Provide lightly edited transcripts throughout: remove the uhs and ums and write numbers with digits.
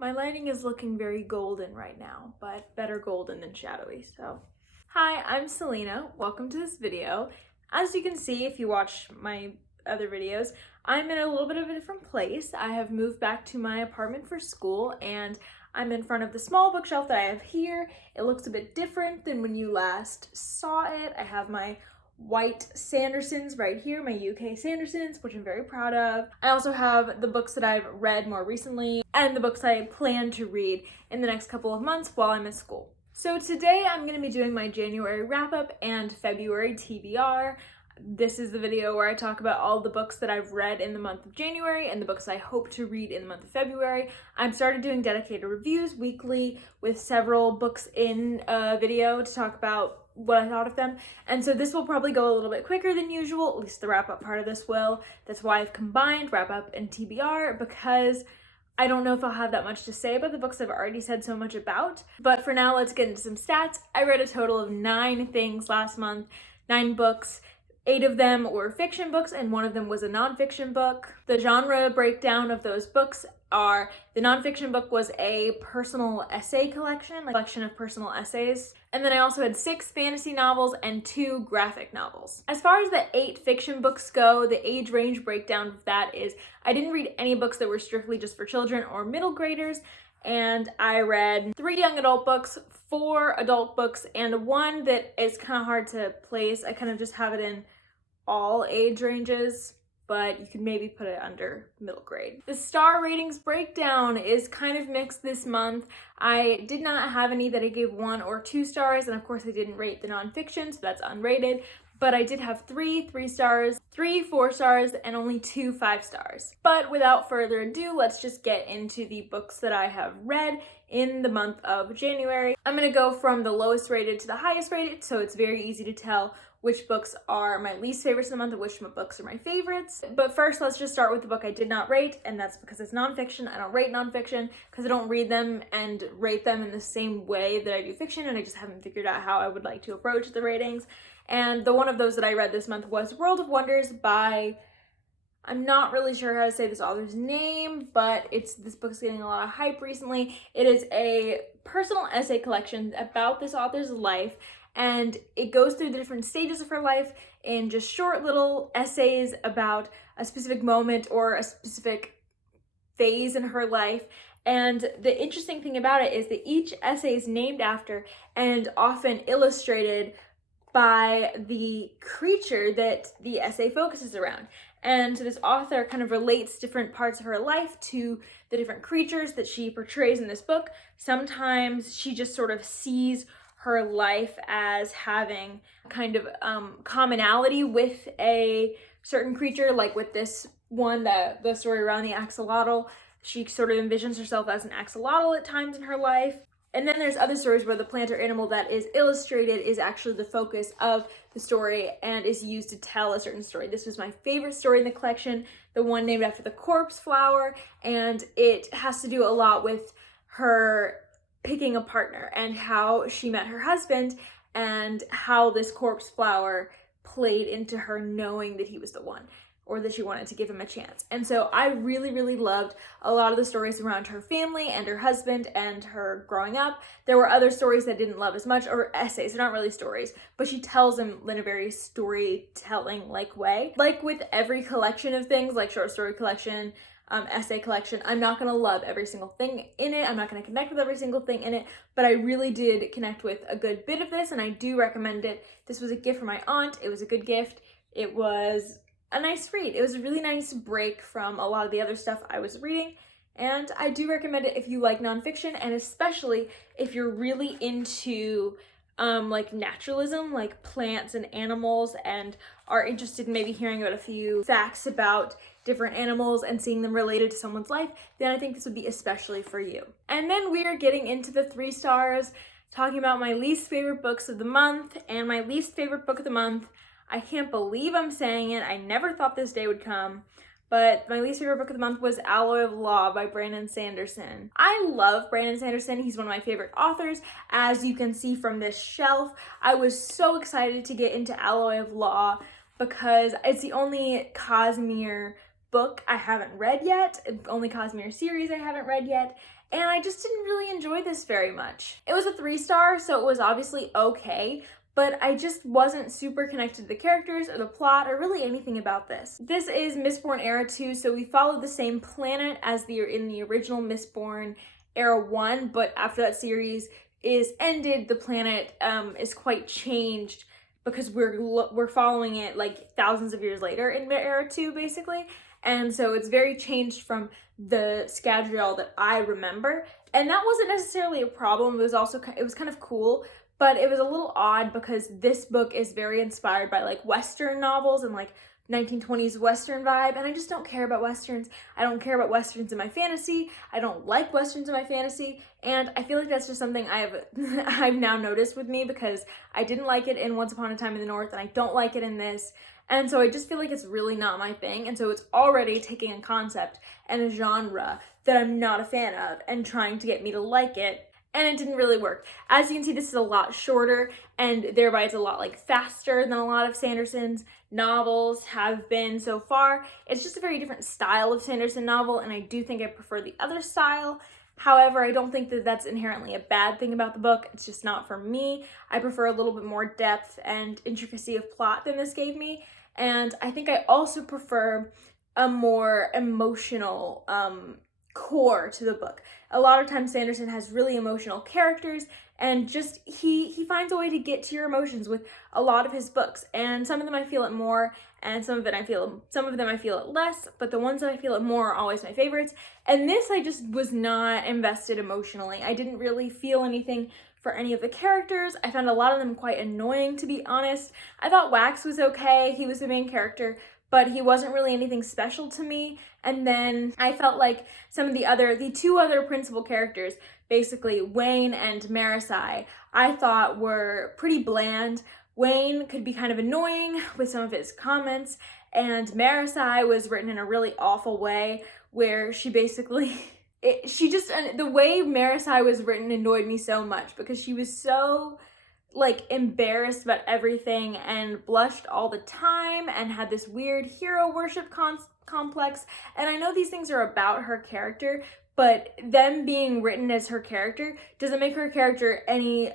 My lighting is looking very golden right now, but better golden than shadowy, so. Hi, I'm Selena. Welcome to this video. As you can see, if you watch my other videos, I'm in a little bit of a different place. I have moved back to my apartment for school, and I'm in front of the small bookshelf that I have here. It looks a bit different than when you last saw it. I have my white Sandersons right here, my UK Sandersons, which I'm very proud of. I also have the books that I've read more recently and the books I plan to read in the next couple of months while I'm at school. So today I'm going to be doing my January wrap-up and February TBR. This is the video where I talk about all the books that I've read in the month of January and the books I hope to read in the month of February. I've started doing dedicated reviews weekly with several books in a video to talk about what I thought of them. And so this will probably go a little bit quicker than usual, at least the wrap-up part of this will. That's why I've combined wrap-up and TBR, because I don't know if I'll have that much to say about the books I've already said so much about. But for now, let's get into some stats. I read a total of 9 things last month, 9 books. 8 of them were fiction books and 1 of them was a nonfiction book. The genre breakdown of those books are: the nonfiction book was a personal essay collection, a collection of personal essays. And then I also had 6 fantasy novels and 2 graphic novels. As far as the 8 fiction books go, the age range breakdown of that is I didn't read any books that were strictly just for children or middle graders. And I read 3 young adult books, 4 adult books, and 1 that is kind of hard to place. I kind of just have it in all age ranges, but you could maybe put it under middle grade. The star ratings breakdown is kind of mixed this month. I did not have any that I gave 1 or 2 stars, and of course I didn't rate the nonfiction, so that's unrated. But I did have 3 3 stars, 3 4 stars, and only 2 5 stars. But without further ado, let's just get into the books that I have read in the month of January. I'm gonna go from the lowest rated to the highest rated, so it's very easy to tell which books are my least favorites in the month and which books are my favorites. But first, let's just start with the book I did not rate, and that's because it's nonfiction. I don't rate nonfiction because I don't read them and rate them in the same way that I do fiction, and I just haven't figured out how I would like to approach the ratings. And the one of those that I read this month was World of Wonders by, I'm not really sure how to say this author's name, but this book's getting a lot of hype recently. It is a personal essay collection about this author's life, and it goes through the different stages of her life in just short little essays about a specific moment or a specific phase in her life. And the interesting thing about it is that each essay is named after and often illustrated by the creature that the essay focuses around. And so this author kind of relates different parts of her life to the different creatures that she portrays in this book. Sometimes she just sort of sees her life as having kind of commonality with a certain creature, like with this one, the story around the axolotl. She sort of envisions herself as an axolotl at times in her life. And then there's other stories where the plant or animal that is illustrated is actually the focus of the story and is used to tell a certain story. This was my favorite story in the collection, the one named after the corpse flower, and it has to do a lot with her picking a partner and how she met her husband and how this corpse flower played into her knowing that he was the one, or that she wanted to give him a chance. And so I really, really loved a lot of the stories around her family and her husband and her growing up. There were other stories that I didn't love as much, or essays. They're not really stories, but she tells them in a very storytelling-like way. Like with every collection of things, like short story collection, essay collection, I'm not gonna love every single thing in it. I'm not gonna connect with every single thing in it, but I really did connect with a good bit of this, and I do recommend it. This was a gift from my aunt. It was a good gift. It was a nice read. It was a really nice break from a lot of the other stuff I was reading, and I do recommend it if you like nonfiction, and especially if you're really into like naturalism, like plants and animals, and are interested in maybe hearing about a few facts about different animals and seeing them related to someone's life, then I think this would be especially for you. And then we are getting into the 3 stars, talking about my least favorite books of the month. And my least favorite book of the month, I can't believe I'm saying it, I never thought this day would come, but my least favorite book of the month was Alloy of Law by Brandon Sanderson. I love Brandon Sanderson. He's one of my favorite authors. As you can see from this shelf, I was so excited to get into Alloy of Law because it's the only Cosmere book I haven't read yet, only Cosmere series I haven't read yet, and I just didn't really enjoy this very much. It was a 3-star, so it was obviously okay, but I just wasn't super connected to the characters or the plot or really anything about this. This is Mistborn Era 2, so we followed the same planet as in the original Mistborn Era 1, but after that series is ended, the planet is quite changed because we're following it like thousands of years later in Era 2, basically. And so it's very changed from the Scadrial that I remember. And that wasn't necessarily a problem. It was kind of cool, but it was a little odd because this book is very inspired by like Western novels and like 1920s Western vibe, and I just don't care about Westerns. I don't care about Westerns in my fantasy. I don't like Westerns in my fantasy, and I feel like that's just something I've now noticed with me because I didn't like it in Once Upon a Time in the North, and I don't like it in this, and so I just feel like it's really not my thing, and so it's already taking a concept and a genre that I'm not a fan of and trying to get me to like it, and it didn't really work. As you can see, this is a lot shorter, and thereby it's a lot like faster than a lot of Sanderson's novels have been so far. It's just a very different style of Sanderson novel, and I do think I prefer the other style. However, I don't think that that's inherently a bad thing about the book. It's just not for me. I prefer a little bit more depth and intricacy of plot than this gave me, and I think I also prefer a more emotional core to the book. A lot of times Sanderson has really emotional characters, and just he finds a way to get to your emotions with a lot of his books, and some of them I feel it more, and some of them I feel it less, but the ones that I feel it more are always my favorites. And this, I just was not invested emotionally. I didn't really feel anything for any of the characters. I found a lot of them quite annoying, to be honest. I thought Wax was okay. He was the main character, but he wasn't really anything special to me. And then I felt like some of the two other principal characters, basically Wayne and Marasai, I thought were pretty bland. Wayne could be kind of annoying with some of his comments, and Marasai was written in a really awful way where she basically, the way Marasai was written annoyed me so much because she was so like embarrassed about everything and blushed all the time and had this weird hero worship complex. And I know these things are about her character, but them being written as her character doesn't make her character any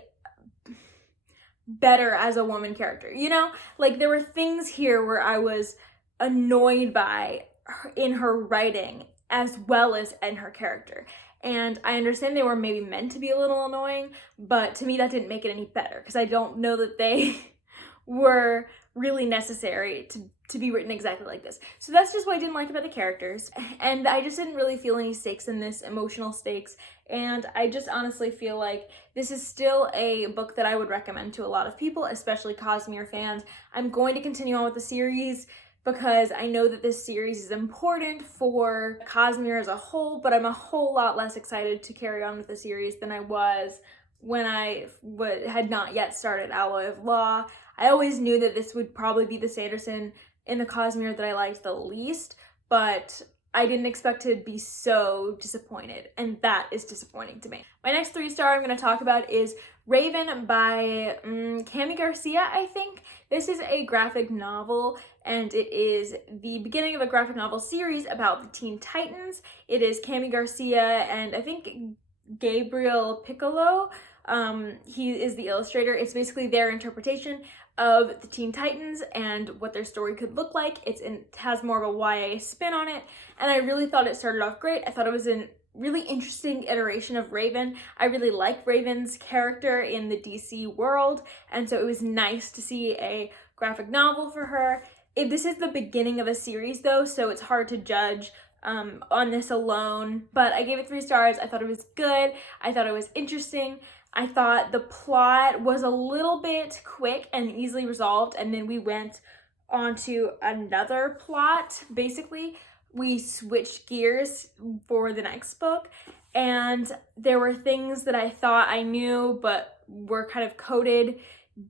better as a woman character, you know? Like, there were things here where I was annoyed by her, in her writing as well as in her character. And I understand they were maybe meant to be a little annoying, but to me that didn't make it any better because I don't know that they were really necessary to be written exactly like this. So that's just what I didn't like about the characters. And I just didn't really feel any stakes in this, emotional stakes. And I just honestly feel like this is still a book that I would recommend to a lot of people, especially Cosmere fans. I'm going to continue on with the series because I know that this series is important for Cosmere as a whole, but I'm a whole lot less excited to carry on with the series than I was when I had not yet started Alloy of Law. I always knew that this would probably be the Sanderson in the Cosmere that I liked the least, but I didn't expect to be so disappointed, and that is disappointing to me. My next 3-star I'm going to talk about is Raven by Cami Garcia, I think. This is a graphic novel, and it is the beginning of a graphic novel series about the Teen Titans. It is Cami Garcia and I think Gabriel Piccolo. He is the illustrator. It's basically their interpretation of the Teen Titans and what their story could look like. It has more of a YA spin on it, and I really thought it started off great. I thought it was a really interesting iteration of Raven. I really like Raven's character in the DC world, and so it was nice to see a graphic novel for her. This is the beginning of a series though, so it's hard to judge on this alone, but I gave it 3 stars. I thought it was good. I thought it was interesting. I thought the plot was a little bit quick and easily resolved, and then we went on to another plot. Basically, we switched gears for the next book, and there were things that I thought I knew but were kind of coded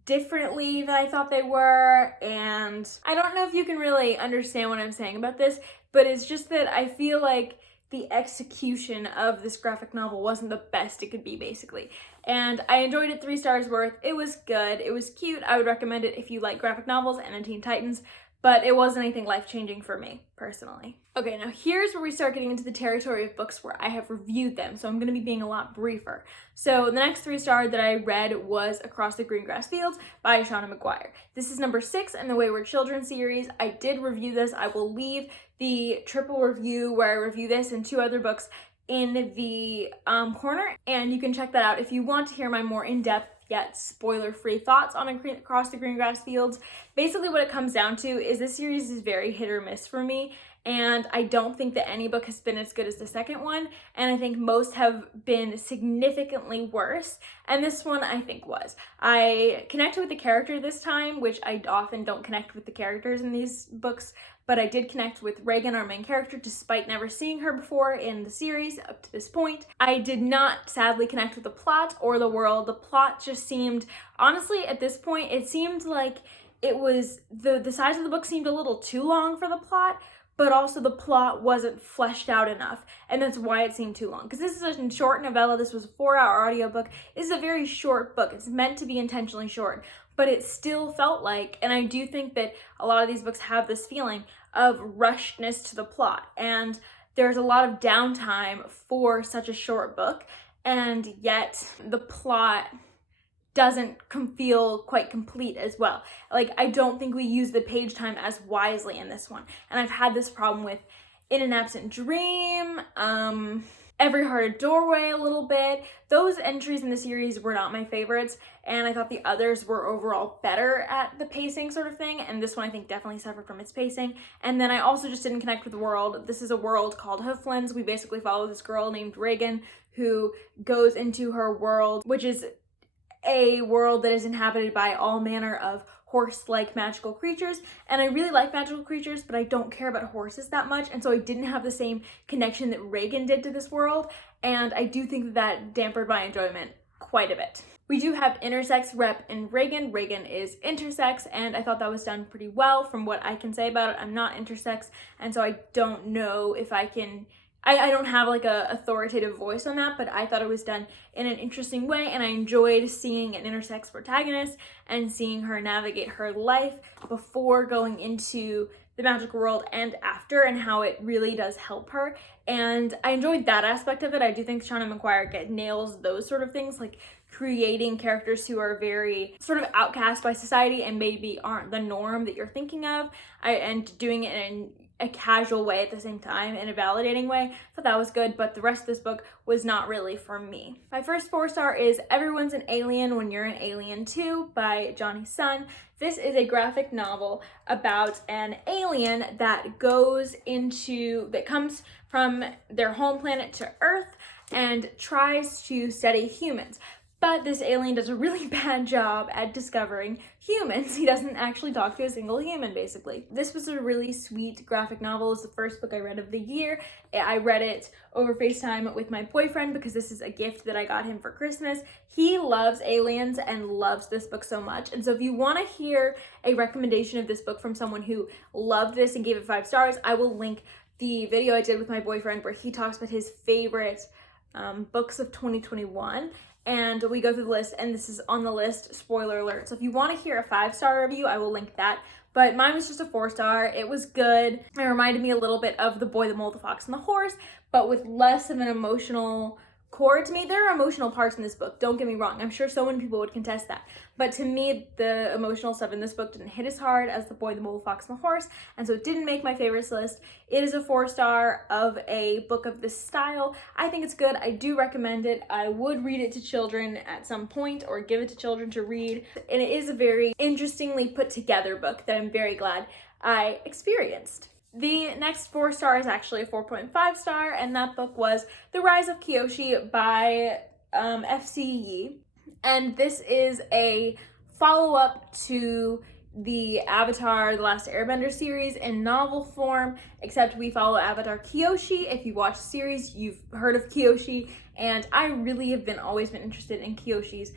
differently than I thought they were, and I don't know if you can really understand what I'm saying about this, but it's just that I feel like the execution of this graphic novel wasn't the best it could be, basically. And I enjoyed it 3 stars worth. It was good. It was cute. I would recommend it if you like graphic novels and Teen Titans, but it wasn't anything life-changing for me, personally. Okay, now here's where we start getting into the territory of books where I have reviewed them, so I'm going to be being a lot briefer. So the next 3-star that I read was Across the Greengrass Fields by Shauna McGuire. This is number 6 in the Wayward Children series. I did review this. I will leave the triple review where I review this and 2 other books in the corner, and you can check that out if you want to hear my more in-depth yet spoiler-free thoughts on Across the Greengrass Fields. Basically what it comes down to is this series is very hit or miss for me, and I don't think that any book has been as good as the second one, and I think most have been significantly worse, and this one I think was. I connected with the character this time, which I often don't connect with the characters in these books, but I did connect with Reagan, our main character, despite never seeing her before in the series up to this point. I did not, sadly, connect with the plot or the world. The plot just seemed, honestly, at this point, it seemed like it was, the size of the book seemed a little too long for the plot, but also the plot wasn't fleshed out enough, and that's why it seemed too long. Because this is a short novella, this was a 4-hour audiobook. This is a very short book. It's meant to be intentionally short, but it still felt like, and I do think that a lot of these books have this feeling of rushedness to the plot, and there's a lot of downtime for such a short book, and yet the plot doesn't feel quite complete as well. Like, I don't think we use the page time as wisely in this one, and I've had this problem with In an Absent Dream, Every Hearted Doorway a little bit. Those entries in the series were not my favorites, and I thought the others were overall better at the pacing sort of thing, and this one I think definitely suffered from its pacing. And then I also just didn't connect with the world. This is a world called Hooflands. We basically follow this girl named Reagan who goes into her world, which is a world that is inhabited by all manner of horse-like magical creatures, and I really like magical creatures, but I don't care about horses that much, and so I didn't have the same connection that Reagan did to this world, and I do think that dampened my enjoyment quite a bit. We do have intersex rep in Reagan. Reagan is intersex, and I thought that was done pretty well from what I can say about it. I'm not intersex, and so I don't know if I can, I don't have like a authoritative voice on that, but I thought it was done in an interesting way, and I enjoyed seeing an intersex protagonist and seeing her navigate her life before going into the magical world and after, and how it really does help her. And I enjoyed that aspect of it. I do think Shauna McGuire nails those sort of things, like creating characters who are very sort of outcast by society and maybe aren't the norm that you're thinking of, and doing it in a casual way at the same time, in a validating way. I thought that was good, but the rest of this book was not really for me. My first 4-star is Everyone's an Alien When You're an Alien Too by Johnny Sun. This is a graphic novel about an alien that comes from their home planet to Earth and tries to study humans. But this alien does a really bad job at discovering humans. He doesn't actually talk to a single human, basically. This was a really sweet graphic novel. It's the first book I read of the year. I read it over FaceTime with my boyfriend because this is a gift that I got him for Christmas. He loves aliens and loves this book so much. And so if you want to hear a recommendation of this book from someone who loved this and gave it 5 stars, I will link the video I did with my boyfriend where he talks about his favorite books of 2021. And we go through the list, and this is on the list, spoiler alert. So if you want to hear a 5-star review, I will link that. But mine was just a 4-star. It was good. It reminded me a little bit of The Boy, the Mole, the Fox, and the Horse, but with less of an emotional core to me. There are emotional parts in this book, don't get me wrong. I'm sure so many people would contest that. But to me, the emotional stuff in this book didn't hit as hard as The Boy, the Mole, the Fox, and the Horse, and so it didn't make my favorites list. It is a 4-star of a book of this style. I think it's good. I do recommend it. I would read it to children at some point, or give it to children to read. And it is a very interestingly put together book that I'm very glad I experienced. The next 4-star is actually a 4.5 star, and that book was The Rise of Kyoshi by F.C. Yee. And this is a follow-up to the Avatar: The Last Airbender series in novel form, except we follow Avatar Kyoshi. If you watch the series, you've heard of Kyoshi, and I really have always been interested in Kyoshi's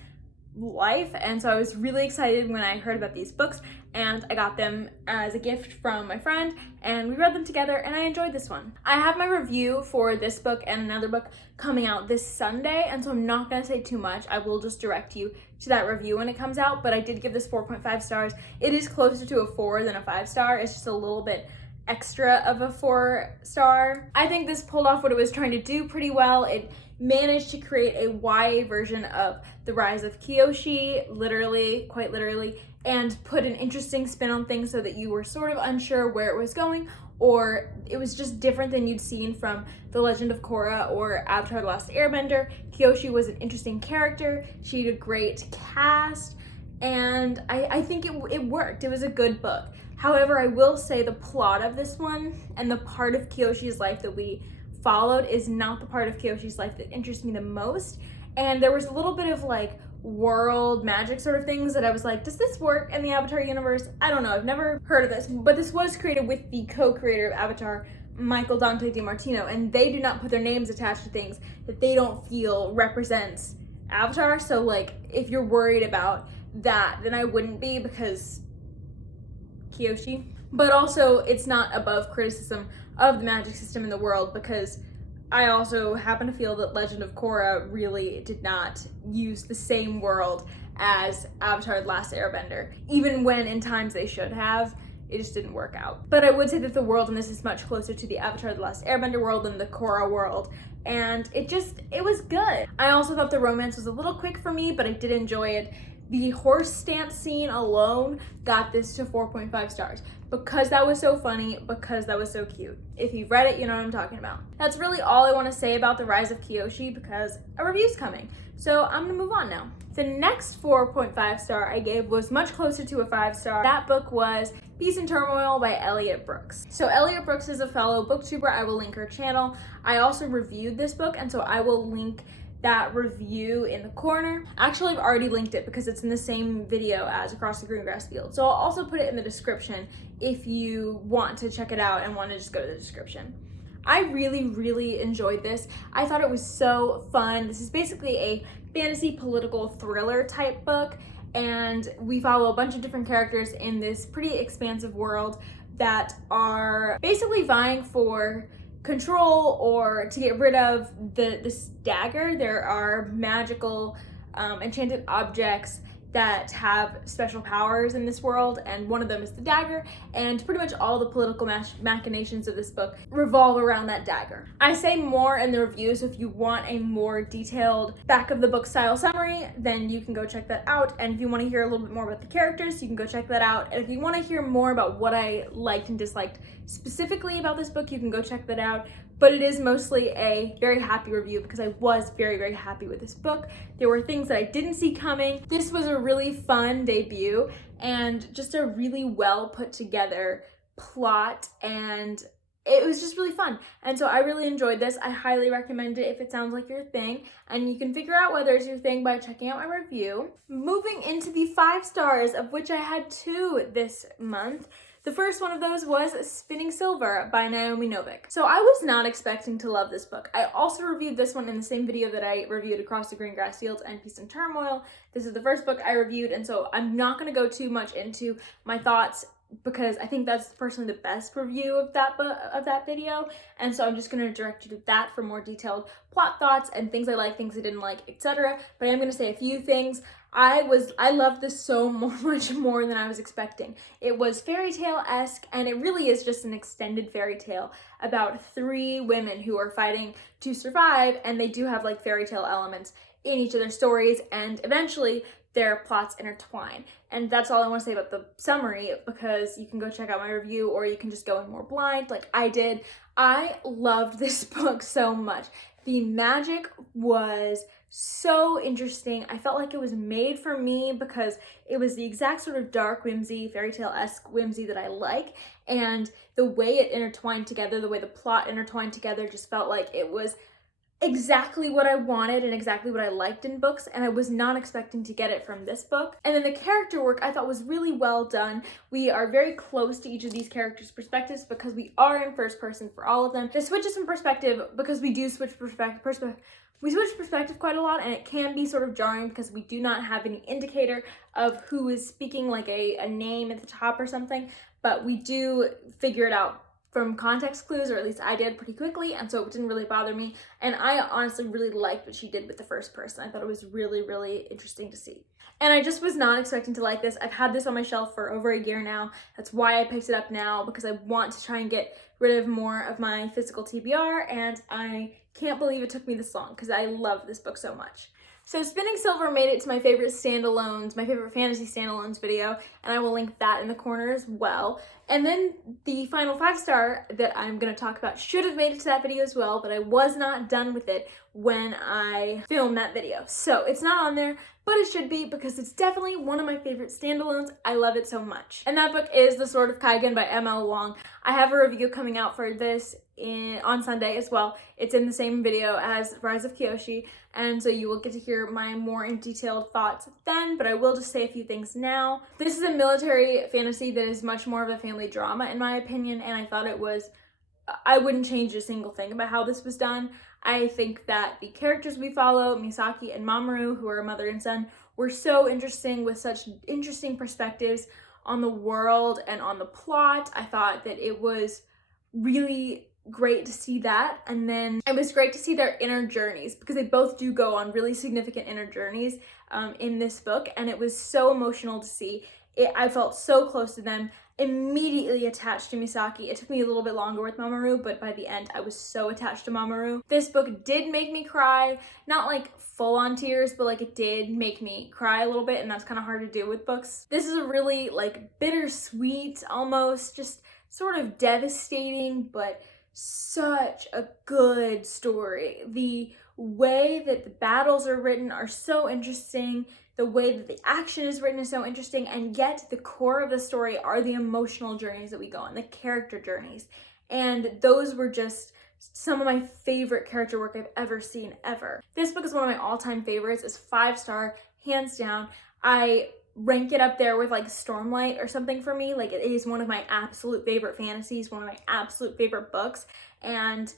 life, and so I was really excited when I heard about these books, and I got them as a gift from my friend, and we read them together, and I enjoyed this one. I have my review for this book and another book coming out this Sunday, and so I'm not going to say too much. I will just direct you to that review when it comes out, but I did give this 4.5 stars. It is closer to a 4 than a 5 star. It's just a little bit extra of a 4 star. I think this pulled off what it was trying to do pretty well. It managed to create a YA version of the Rise of Kyoshi, literally, quite literally, and put an interesting spin on things so that you were sort of unsure where it was going, or it was just different than you'd seen from The Legend of Korra or Avatar: The Last Airbender. Kyoshi was an interesting character. She had a great cast, and I think it worked. It was a good book. However, I will say the plot of this one and the part of Kyoshi's life that we followed is not the part of Kyoshi's life that interests me the most. And there was a little bit of like world magic sort of things that I was like, does this work in the Avatar universe? I don't know, I've never heard of this, but this was created with the co-creator of Avatar, Michael Dante DiMartino, and they do not put their names attached to things that they don't feel represents Avatar. So like, if you're worried about that, then I wouldn't be, because Kyoshi. But also, it's not above criticism of the magic system in the world, because I also happen to feel that Legend of Korra really did not use the same world as Avatar: The Last Airbender. Even when in times they should have, it just didn't work out. But I would say that the world in this is much closer to the Avatar: The Last Airbender world than the Korra world, and it was good. I also thought the romance was a little quick for me, but I did enjoy it. The horse stance scene alone got this to 4.5 stars because that was so funny, because that was so cute. If you've read it, you know what I'm talking about. That's really all I want to say about the Rise of Kyoshi, because a review's coming. So I'm gonna move on now. The next 4.5 star I gave was much closer to a 5 star. That book was Peace and Turmoil by Elliot Brooks. So Elliot Brooks is a fellow booktuber. I will link her channel. I also reviewed this book, and so I will link that review in the corner. Actually, I've already linked it because it's in the same video as Across the Greengrass Field. So I'll also put it in the description if you want to check it out and want to just go to the description. I really enjoyed this. I thought it was so fun. This is basically a fantasy political thriller type book, and we follow a bunch of different characters in this pretty expansive world that are basically vying for control or to get rid of this dagger. There are magical enchanted objects that have special powers in this world, and one of them is the dagger, and pretty much all the political machinations of this book revolve around that dagger. I say more in the review, so if you want a more detailed back of the book style summary, then you can go check that out. And if you want to hear a little bit more about the characters, you can go check that out. And if you want to hear more about what I liked and disliked specifically about this book, you can go check that out. But it is mostly a very happy review because I was very happy with this book. There were things that I didn't see coming. This was a really fun debut and just a really well put together plot, and it was just really fun. And so I really enjoyed this. I highly recommend it if it sounds like your thing, and you can figure out whether it's your thing by checking out my review. Moving into the 5 stars, of which I had 2 this month. The first one of those was Spinning Silver by Naomi Novik. So I was not expecting to love this book. I also reviewed this one in the same video that I reviewed Across the Greengrass Fields and Peace and Turmoil. This is the first book I reviewed, and so I'm not going to go too much into my thoughts because I think that's personally the best review of that video, and so I'm just going to direct you to that for more detailed plot thoughts and things I like, things I didn't like, etc. But I am going to say a few things. I loved this so much more than I was expecting. It was fairy tale-esque, and it really is just an extended fairy tale about 3 women who are fighting to survive, and they do have like fairy tale elements in each of their stories, and eventually their plots intertwine. And that's all I want to say about the summary, because you can go check out my review or you can just go in more blind like I did. I loved this book so much. The magic was so interesting. I felt like it was made for me because it was the exact sort of dark whimsy, fairy tale-esque whimsy that I like, and the way it intertwined together, the way the plot intertwined together, just felt like it was exactly what I wanted and exactly what I liked in books, and I was not expecting to get it from this book. And then the character work I thought was really well done. We are very close to each of these characters' perspectives because we are in first person for all of them. The switches from perspective, because we do switch perspective quite a lot, and it can be sort of jarring because we do not have any indicator of who is speaking, like a name at the top or something, but we do figure it out from context clues, or at least I did pretty quickly, and so it didn't really bother me. And I honestly really liked what she did with the first person. I thought it was really, really interesting to see. And I just was not expecting to like this. I've had this on my shelf for over a year now. That's why I picked it up now, because I want to try and get rid of more of my physical TBR, and I can't believe it took me this long because I love this book so much. So Spinning Silver made it to my favorite standalones, my favorite fantasy standalones video, and I will link that in the corner as well. And then the final 5-star that I'm going to talk about should have made it to that video as well, but I was not done with it when I filmed that video. So it's not on there, but it should be because it's definitely one of my favorite standalones. I love it so much. And that book is The Sword of Kaigen by M.L. Wong. I have a review coming out for this on Sunday as well. It's in the same video as Rise of Kyoshi, and so you will get to hear my more in detailed thoughts then, but I will just say a few things now. This is a military fantasy that is much more of a family drama in my opinion, and I thought it was, I wouldn't change a single thing about how this was done. I think that the characters we follow, Misaki and Mamoru, who are a mother and son, were so interesting with such interesting perspectives on the world and on the plot. I thought that it was really great to see that, and then it was great to see their inner journeys, because they both do go on really significant inner journeys in this book, and it was so emotional to see. I felt so close to them, immediately attached to Misaki. It took me a little bit longer with Mamoru, but by the end I was so attached to Mamoru. This book did make me cry, not like full-on tears, but like it did make me cry a little bit, and that's kind of hard to do with books. This is a really like bittersweet, almost just sort of devastating, but such a good story. The way that the battles are written are so interesting. The way that the action is written is so interesting, and yet the core of the story are the emotional journeys that we go on, the character journeys. And those were just some of my favorite character work I've ever seen, ever. This book is one of my all-time favorites. It's 5-star, hands down. I rank it up there with like Stormlight or something for me. Like, it is one of my absolute favorite fantasies, one of my absolute favorite books, and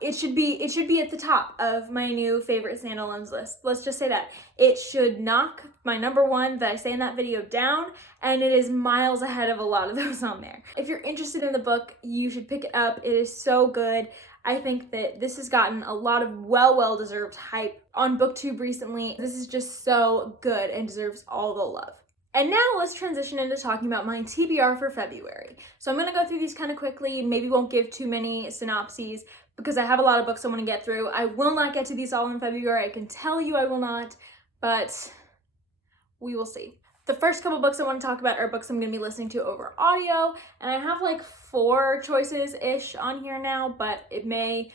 it should be at the top of my new favorite standalones list. Let's just say that. It should knock my number one that I say in that video down, and it is miles ahead of a lot of those on there. If you're interested in the book, you should pick it up. It is so good. I think that this has gotten a lot of well-deserved hype on BookTube recently. This is just so good and deserves all the love. And now let's transition into talking about my TBR for February. So I'm gonna go through these kind of quickly, maybe won't give too many synopses because I have a lot of books I want to get through. I will not get to these all in February, I can tell you I will not, but we will see. The first couple books I want to talk about are books I'm going to be listening to over audio, and I have like 4 choices-ish on here now, but it may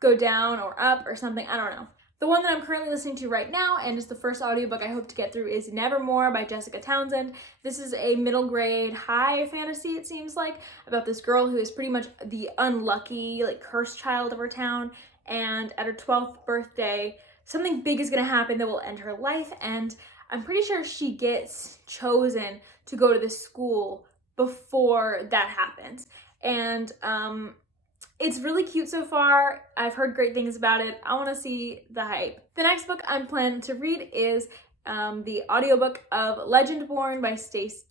go down or up or something, I don't know. The one that I'm currently listening to right now, and is the first audiobook I hope to get through, is Nevermoor by Jessica Townsend. This is a middle grade high fantasy, it seems like, about this girl who is pretty much the unlucky, like, cursed child of her town, and at her 12th birthday, something big is going to happen that will end her life, and I'm pretty sure she gets chosen to go to this school before that happens. And it's really cute so far. I've heard great things about it. I want to see the hype. The next book I'm planning to read is the audiobook of Legendborn by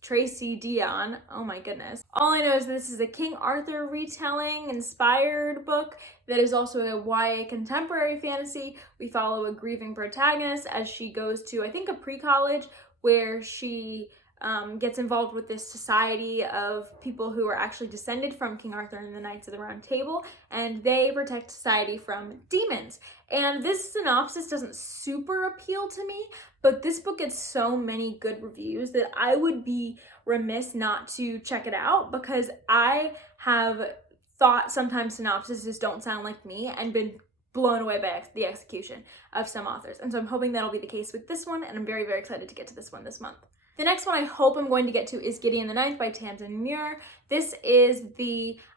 Tracy Deonn. Oh my goodness. All I know is that this is a King Arthur retelling inspired book that is also a YA contemporary fantasy. We follow a grieving protagonist as she goes to, I think, a pre-college where she gets involved with this society of people who are actually descended from King Arthur and the Knights of the Round Table, and they protect society from demons. And this synopsis doesn't super appeal to me, but this book gets so many good reviews that I would be remiss not to check it out, because I have thought sometimes synopsises don't sound like me and been blown away by the execution of some authors. And so I'm hoping that'll be the case with this one, and I'm very, very excited to get to this one this month. The next one I hope I'm going to get to is Gideon the Ninth by Tamsin Muir. This is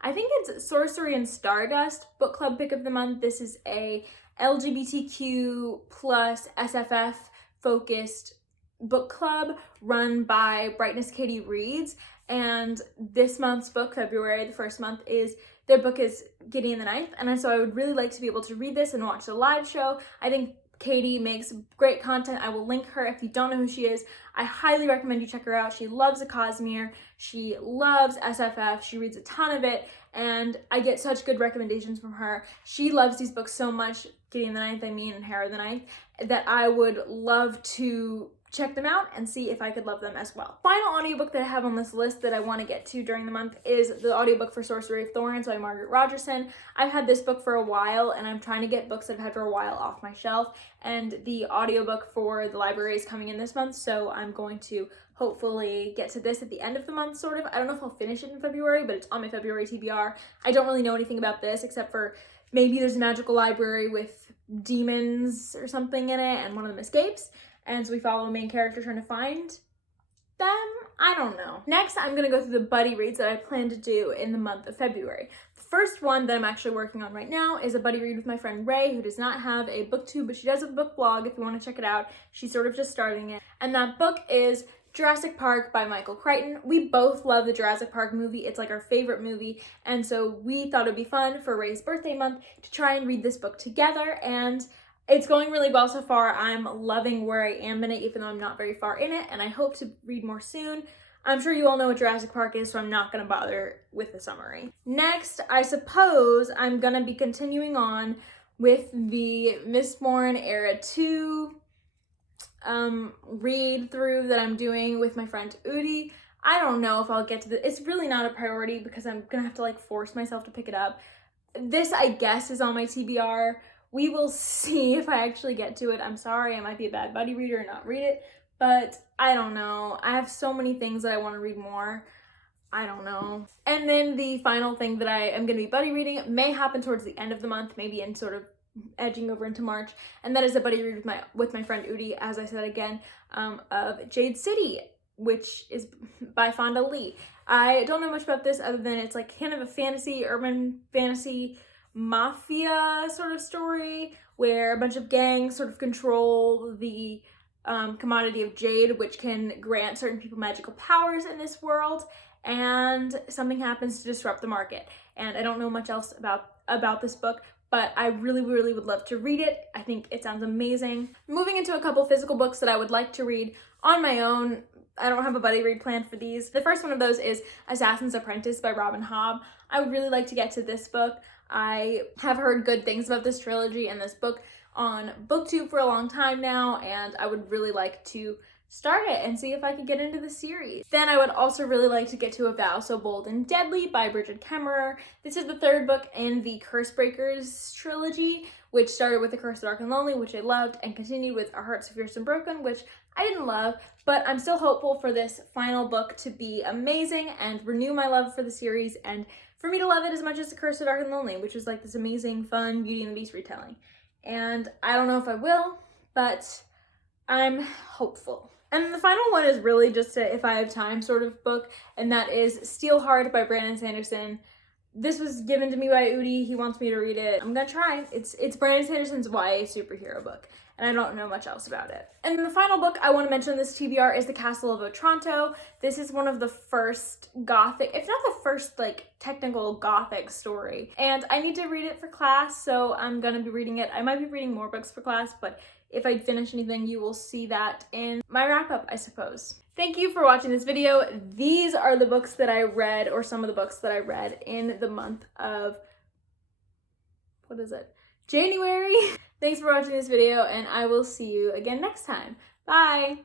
I think it's Sorcery and Stardust book club pick of the month. This is a LGBTQ plus SFF focused book club run by Brightness Katie Reads. And this month's book, February, the first month, their book is Gideon the Ninth. And so I would really like to be able to read this and watch the live show. I think Katie makes great content. I will link her if you don't know who she is. I highly recommend you check her out. She loves the Cosmere. She loves SFF. She reads a ton of it, and I get such good recommendations from her. She loves these books so much, Gideon the Ninth, and Hera the Ninth, that I would love to check them out and see if I could love them as well. Final audiobook that I have on this list that I want to get to during the month is the audiobook for Sorcery of Thorns by Margaret Rogerson. I've had this book for a while, and I'm trying to get books I've had for a while off my shelf, and the audiobook for the library is coming in this month, so I'm going to hopefully get to this at the end of the month, sort of. I don't know if I'll finish it in February, but it's on my February TBR. I don't really know anything about this except for maybe there's a magical library with demons or something in it, and one of them escapes. And so we follow a main character trying to find them? I don't know. Next, I'm gonna go through the buddy reads that I plan to do in the month of February. The first one that I'm actually working on right now is a buddy read with my friend Ray, who does not have a booktube, but she does have a book blog if you wanna check it out. She's sort of just starting it. And that book is Jurassic Park by Michael Crichton. We both love the Jurassic Park movie. It's like our favorite movie. And so we thought it'd be fun for Ray's birthday month to try and read this book together, and it's going really well so far. I'm loving where I am in it, even though I'm not very far in it, and I hope to read more soon. I'm sure you all know what Jurassic Park is, so I'm not going to bother with the summary. Next, I suppose I'm going to be continuing on with the Mistborn Era 2 read through that I'm doing with my friend Udi. I don't know if I'll get to it's really not a priority because I'm going to have to like force myself to pick it up. This, I guess, is on my TBR. We will see if I actually get to it. I'm sorry, I might be a bad buddy reader and not read it, but I don't know. I have so many things that I want to read more. I don't know. And then the final thing that I am going to be buddy reading may happen towards the end of the month, maybe in sort of edging over into March, and that is a buddy read with my friend Udi, as I said again, of Jade City, which is by Fonda Lee. I don't know much about this other than it's like kind of a fantasy, urban fantasy, mafia sort of story where a bunch of gangs sort of control the commodity of jade, which can grant certain people magical powers in this world, and something happens to disrupt the market. And I don't know much else about this book, but I really, really would love to read it. I think it sounds amazing. Moving into a couple physical books that I would like to read on my own. I don't have a buddy read planned for these. The first one of those is Assassin's Apprentice by Robin Hobb. I would really like to get to this book. I have heard good things about this trilogy and this book on BookTube for a long time now, and I would really like to start it and see if I could get into the series. Then I would also really like to get to A Vow So Bold and Deadly by Bridget Kemmerer. This is the third book in the Cursebreakers trilogy, which started with The Curse of Dark and Lonely, which I loved, and continued with Our Hearts Are Fierce and Broken, which I didn't love, but I'm still hopeful for this final book to be amazing and renew my love for the series, and for me to love it as much as The Curse of Dark and Lonely, which is like this amazing, fun Beauty and the Beast retelling. And I don't know if I will, but I'm hopeful. And the final one is really just a if I have time sort of book, and that is Steelheart by Brandon Sanderson. This was given to me by Udi. He wants me to read it. I'm gonna try. It's Brandon Sanderson's YA superhero book, and I don't know much else about it. And then the final book I want to mention in this TBR is The Castle of Otranto. This is one of the first gothic, if not the first like technical gothic story, and I need to read it for class, so I'm gonna be reading it. I might be reading more books for class, but if I finish anything, you will see that in my wrap-up, I suppose. Thank you for watching this video. These are the books that I read, or some of the books that I read in the month of, what is it? January. Thanks for watching this video, and I will see you again next time. Bye!